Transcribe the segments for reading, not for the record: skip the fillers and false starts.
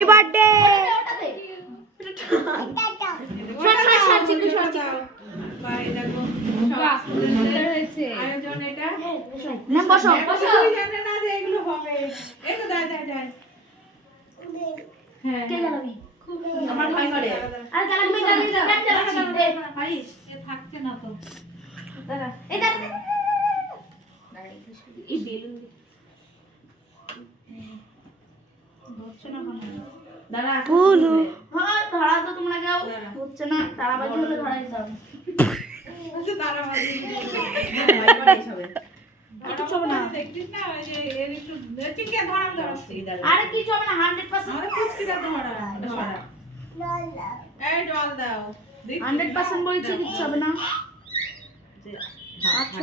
birthday আমার ভয় করে আর থাকছে না তো দাদা এই দাদা এই বেলুন হচ্ছে না কেন দাদা বলো হ্যাঁ ধরা তো তোমরা যাও হচ্ছে না তারাবাজি হলে ধরাই দাও আচ্ছা তারাবাজি ভয় করে সবে কিছু হবে না দেখছিস না ওই যে এর একটু চিকে ধরা ধরছি আরে কিছু হবে না 100% আরে কুচকিটা ধরা ধরা লালা এই জল দাও 100% বলছি কিছু হবে না আচ্ছা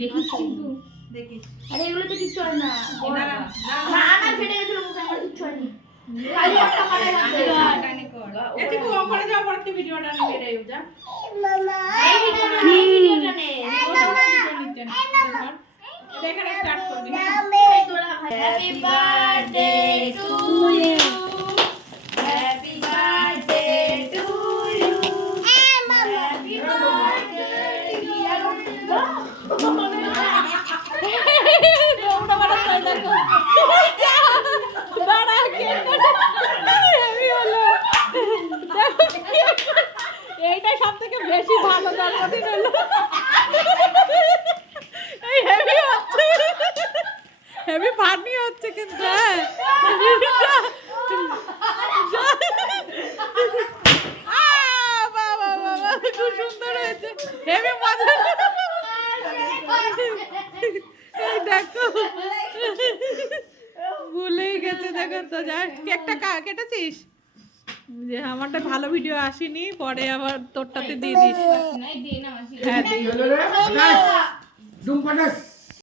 দেখিস কিন্তু দেখিস আরে এগুলোতে কিছু হয় না না না ফেটে গেছিল মুখে আমার কিছু হয়নি খালি একটা মারা লাগবে কানে কর এতে কো ওপরে যাও পড়তে ভিডিওটা নিয়ে যাই যা মামা এই ভিডিওটা নে দেখে স্টার্ট করবি happy birthday to you happy birthday to you happy birthday ওটা বড় করে দেখো বড় কেক হেভি হলো এইটা সবথেকে বেশি ভালো জন্মদিন হলো এই হেভি হচ্ছে হেভি ফানি হচ্ছে কিন্তু বাবা বাবা খুব সুন্দর হয়েছে হেভি মজা এই দেখো ভুলেই গেছে দেখো তো যা কেকটা কেটেছিস যে আমারটা ভালো ভিডিও আসেনি পরে আবার তোরটাতে দিয়ে দিস হ্যাঁ